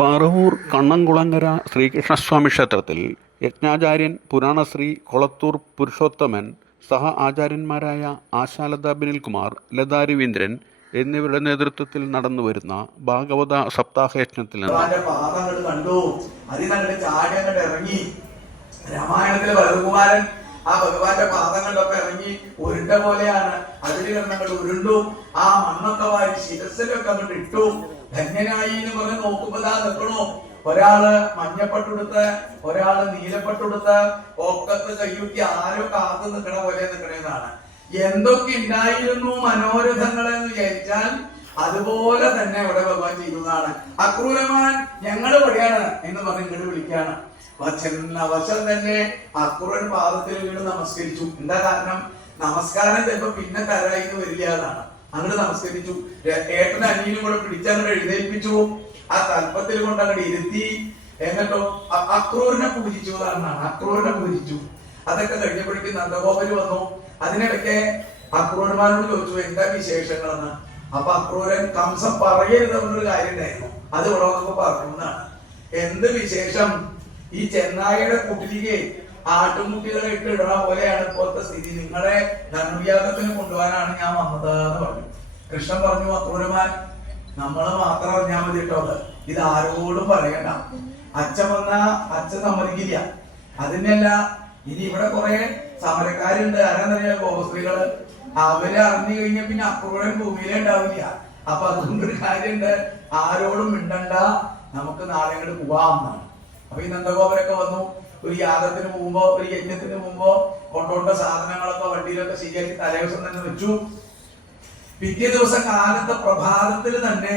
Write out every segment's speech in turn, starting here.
പറവൂർ കണ്ണംകുളങ്ങര ശ്രീകൃഷ്ണസ്വാമി ക്ഷേത്രത്തിൽ യജ്ഞാചാര്യൻ പുരാണശ്രീ കൊളത്തൂർ പുരുഷോത്തമൻ, സഹ ആചാര്യന്മാരായ ആശാലത ബിനിൽകുമാർ, ലതാ രവീന്ദ്രൻ എന്നിവരുടെ നേതൃത്വത്തിൽ നടന്നുവരുന്ന ഭാഗവത സപ്താഹയജ്ഞത്തിൽ രാമായണത്തിലെ ഭരതകുമാരൻ ആ ഭഗവാന്റെ പാദം കണ്ടപ്പോ ഇറങ്ങി ഉരുണ്ട പോലെയാണ്. അതിൽ കിടന്നങ്ങോട്ട് ഉരുണ്ടു, ആ മണ്ണൊക്കെ വാരി ശിരസിലൊക്കെ അങ്ങോട്ട് ഇട്ടു. ധന്യനായി എന്ന് പറഞ്ഞ് നോക്കുമ്പോ നിൽക്കണു ഒരാള് മഞ്ഞപ്പട്ടുടുത്ത്, ഒരാള് നീലപ്പട്ടുടുത്ത്, ഒക്കത്ത് കയ്യൂക്കി ആരോ കാത്തു നിൽക്കണ പോലെ നിൽക്കണേന്നാണ്. എന്തൊക്കെ ഉണ്ടായിരുന്നു മനോരഥങ്ങളെന്ന് വിചാരിച്ചാൽ അതുപോലെ തന്നെ ഇവിടെ ഭഗവാൻ ചെയ്യുന്നതാണ്. അക്രൂരമാൻ ഞങ്ങൾ എവിടെയാണ് എന്ന് പറഞ്ഞ് ഇങ്ങോട്ട് വിളിക്കാണ്. വശം തന്നെ അക്രൂരൻ പാദത്തിൽ വീണ് നമസ്കരിച്ചു. എന്താ കാരണം? നമസ്കാരം ചിലപ്പോ പിന്നെ തരായിന്ന് വരില്ല എന്നാണ്. അങ്ങോട്ട് നമസ്കരിച്ചു. ഏട്ടനും അനിയനും കൂടെ പിടിച്ചങ്ങോട്ട് എഴുന്നേൽപ്പിച്ചു. ആ തൽപ്പത്തിൽ കൊണ്ട് അങ്ങോട്ട് ഇരുത്തി. എന്നിട്ടോ അക്രൂരനെ പൂജിച്ചു എന്നാണ്. അക്രൂരനെ പൂജിച്ചു. അതൊക്കെ കഴിഞ്ഞപ്പോഴേക്കും നന്ദഗോപര് വന്നു. അതിനിടയ്ക്ക് അക്രൂരന്മാരോട് ചോദിച്ചു എന്താ വിശേഷങ്ങളെന്ന്. അപ്പൊ അക്രൂരൻ കംസം പറയരുതെന്നൊരു കാര്യം ഉണ്ടായിരുന്നു. അത് ഇവിടെ വന്നപ്പോ പറഞ്ഞു എന്നാണ്. എന്ത് വിശേഷം? ഈ ചെന്നായിയുടെ കുട്ടിലിക്ക് ആട്ടുമുട്ടികളെ ഇട്ട് ഇടണ പോലെയാണ് ഇപ്പോഴത്തെ സ്ഥിതി. നിങ്ങളെ ധനുര്യാഗത്തിന് കൊണ്ടുപോകാനാണ് ഞാൻ വന്നത് എന്ന് പറഞ്ഞു. കൃഷ്ണൻ പറഞ്ഞു, അക്രൂരമാൻ നമ്മള് മാത്രം അറിഞ്ഞാൽ മതി കേട്ടോ, ഇത് ആരോടും പറയണ്ട. അച്ഛൻ വന്നാ അച്ഛൻ സമ്മതിക്കില്ല. അതിനല്ല, ഇനി ഇവിടെ കുറെ സമരക്കാരുണ്ട്. ആരാന്നറിയാം? ഗോപസ്ത്രീകള്. അവര് അറിഞ്ഞു കഴിഞ്ഞാൽ പിന്നെ അക്രൂരൻ ഭൂമിയിലേ ഉണ്ടാവില്ല. അപ്പൊ അതുകൊണ്ടൊരു കാര്യമുണ്ട്, ആരോടും മിണ്ടണ്ട, നമുക്ക് നാളെ ഇങ്ങോട്ട് പോവാമെന്നാണ്. അപ്പൊ ഈ നന്ദഗോപരൊക്കെ വന്നു. ഒരു യാഗത്തിന് പോകുമ്പോ, ഒരു യജ്ഞത്തിന് പോകുമ്പോ കൊണ്ടുകൊണ്ട സാധനങ്ങളൊക്കെ വണ്ടിയിലൊക്കെ ശരിയാക്കി തലേദിവസം തന്നെ വെച്ചു. പിറ്റേ ദിവസം കാലത്തെ പ്രഭാതത്തിൽ തന്നെ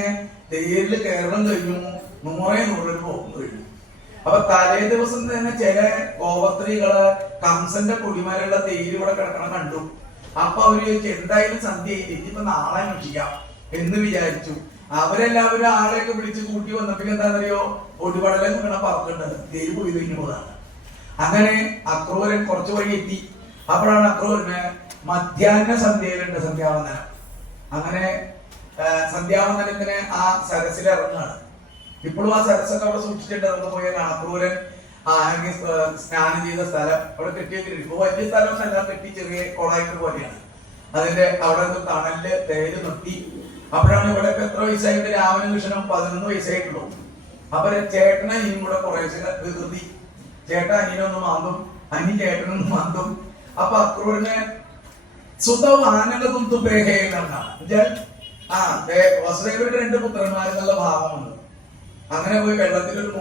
തേരിൽ കയറണം കഴിഞ്ഞു. 100 പോകും കഴിഞ്ഞു. അപ്പൊ തലേ ദിവസം തന്നെ ചില ഗോപസ്ത്രീകള് കംസന്റെ കൊടിമലുള്ള തേര് ഇവിടെ കിടക്കണം കണ്ടു. അപ്പൊ അവര് ചോദിച്ചു എന്തായാലും സന്ധ്യ ഇനിയിപ്പോ നാളെ അന്വേഷിക്കാം എന്ന് വിചാരിച്ചു. അവരെല്ലാവരും ആളെയൊക്കെ വിളിച്ച് കൂട്ടി വന്നപ്പോ എന്താണെന്നറിയോ, ഒടിപടലം വീണ പറക്കുണ്ട്. തേര് പോയി കഴിഞ്ഞു പോകാണ്. അങ്ങനെ അക്രൂരൻ കുറച്ചു വഴി എത്തി. അപ്പോഴാണ് അക്രൂരന് മധ്യാഹ്ന സന്ധ്യയിലുണ്ട് സന്ധ്യാവന്ദനം. അങ്ങനെ സന്ധ്യാവന്ദനത്തിന് ആ സരസിൽ ഇറങ്ങുകയാണ്. ഇപ്പോഴും ആ സരസൊക്കെ അവിടെ സൂക്ഷിച്ചിട്ട് നമുക്ക് പോയ അക്രൂരൻ സ്നാനം ചെയ്ത സ്ഥലം അവിടെ കെട്ടിയിട്ടില്ല. ഇപ്പൊ വലിയ സ്ഥലമൊന്നല്ല, കെട്ടി ചെറിയ കൊളായിട്ട് പോലെയാണ്. അതിന്റെ അവിടെ തണല് തേര് നിർത്തി. അപ്പോഴാണ് ഇവിടെ എത്ര വയസ്സായിട്ട്? രാമനും കൃഷ്ണനും 11 വയസ്സായിട്ടുള്ളൂ. അപ്പൊ ചേട്ടനെ ഇനിയും കൂടെ കുറേശ്ശെ വികൃതി. ചേട്ടൻ അനിയനൊന്ന് മാന്തും, അനി ചേട്ടനൊന്ന് മാന്തും. അപ്പൊ അക്രൂരന് സുതവാനകതും തുപേഹയെന്നാണ്. വസുദേവരുടെ 2 പുത്രന്മാരെന്നുള്ള ഭാവമുണ്ട്. അങ്ങനെ പോയി വെള്ളത്തിലൊരു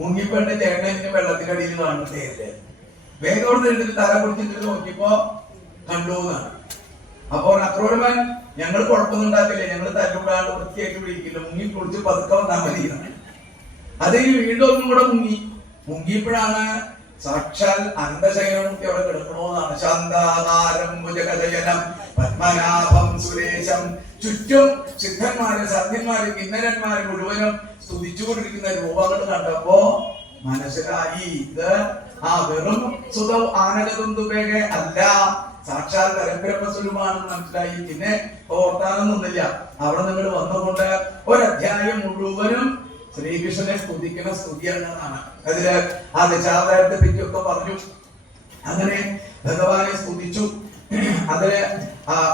മുങ്ങിപ്പെട്ട് ചേട്ടൻ ഇനി വെള്ളത്തിന്റെ അടിയിൽ കാണുന്നതേല്ലേ. വേഗം അവിടെ എടുത്തിട്ട് തല പൊടിച്ചിട്ട് നോക്കിയപ്പോ കണ്ടു എന്നാണ്. അപ്പൊ അക്രൂരമാൻ ഞങ്ങൾ കുഴപ്പമൊന്നും ഉണ്ടാക്കില്ല, ഞങ്ങൾ തല്ലുകൂടാണ്ട് വൃത്തിയായിട്ട് പിടിക്കില്ല, മുങ്ങി കുളിച്ച് പതുക്കെ വന്നാൽ മതി. അത് വീണ്ടും ഒന്നും കൂടെ മുങ്ങിയപ്പോഴാണ് സാക്ഷാൽ അനന്തശയനമൂർത്തി അവിടെ കിടക്കണോന്നാണ്. ശാന്താകാരം ഭുജഗശയനം പത്മനാഭം സുരേശം. ചുറ്റും സിദ്ധന്മാര്, സത്യന്മാര്, കിന്നരന്മാര് മുഴുവനും സ്തുതിച്ചുകൊണ്ടിരിക്കുന്ന രൂപങ്ങൾ കണ്ടപ്പോ മനസ്സിലായി ഇത് വെറും സുത ആനകതുമ്പേക അല്ല, സാക്ഷാൽ പരബ്രഹ്മസ്വരൂപമാണെന്ന് മനസ്സിലായി. പിന്നെ ഓർത്താനൊന്നുമില്ല. അവിടെ നിങ്ങൾ വന്നുകൊണ്ട് ഒരധ്യായം മുഴുവനും ശ്രീകൃഷ്ണനെ സ്തുതിക്കുന്ന സ്തുതിയാണെന്നാണ്. അതില് ആ ദശാവതാരത്തെ പറ്റിയൊക്കെ പറഞ്ഞു. അങ്ങനെ ഭഗവാനെ സ്തുതിച്ചു. അതില്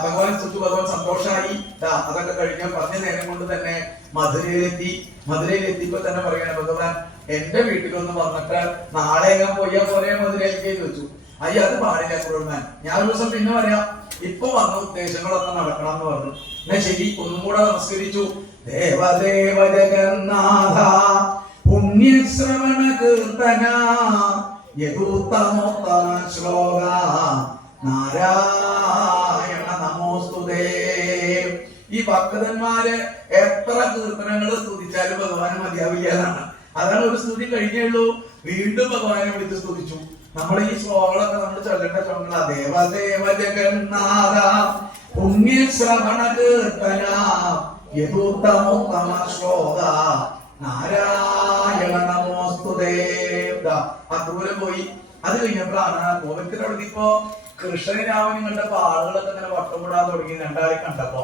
ഭഗവാനെ സ്തുതിച്ചു, ഭഗവാൻ സന്തോഷമായി. അതൊക്കെ കഴിഞ്ഞാൽ പറഞ്ഞ നേരം കൊണ്ട് തന്നെ മധുരയിലെത്തി. മധുരയിലെത്തിയപ്പോ തന്നെ പറയണം, ഭഗവാൻ എന്റെ വീട്ടിലൊന്ന് വന്നിട്ട് നാളെ ഞാൻ പോയാ പോലെ മധുരയിലേക്ക് വെച്ചു. അയ്യ അത് പാടില്ല കുറുമാൻ, ഞാൻ ഒരു ദിവസം പിന്നെ വരാം, ഇപ്പൊ വന്ന ഉദ്ദേശങ്ങളൊക്കെ നടക്കണം എന്ന് പറഞ്ഞു. എന്നാ ശരി, ഒന്നും കൂടെ നമസ്കരിച്ചു. ദേവദേവ ജഗന്നാഥ പുണ്യശ്രവണ കീർത്തന യദൂത്തമോത്തമ ശ്ലോക നാരായണ നമോസ്തുതേ. ഈ ഭക്തന്മാര് എത്ര കീർത്തനങ്ങൾ സ്തുതിച്ചാലും ഭഗവാനെ മതിയാവില്ല എന്നാണ്. അതാണ് ഒരു സ്തുതി കഴിഞ്ഞുള്ളൂ, വീണ്ടും ഭഗവാനെ വിളിച്ച് സ്തുതിച്ചു. നമ്മൾ ഈ ശ്ലോകളൊക്കെ നമ്മൾ ചൊല്ലേണ്ട ചൊല്ല ദേവദേവ ജഗന്നാഥ പുണ്യശ്രവണ കീർത്തന യദൂത്തമോത്തമ ശ്ലോക നാരായണ നമോസ്തുതേ. ആ ദൂരം പോയി. അത് കഴിഞ്ഞപ്പോഴാണ് ഗോവിന്ദനോട് ഇപ്പോ കൃഷ്ണരാമനും കണ്ടപ്പോ ആളുകളൊക്കെ ഇങ്ങനെ വട്ടം കൂടാൻ തുടങ്ങി. രണ്ടാളെ കണ്ടപ്പോ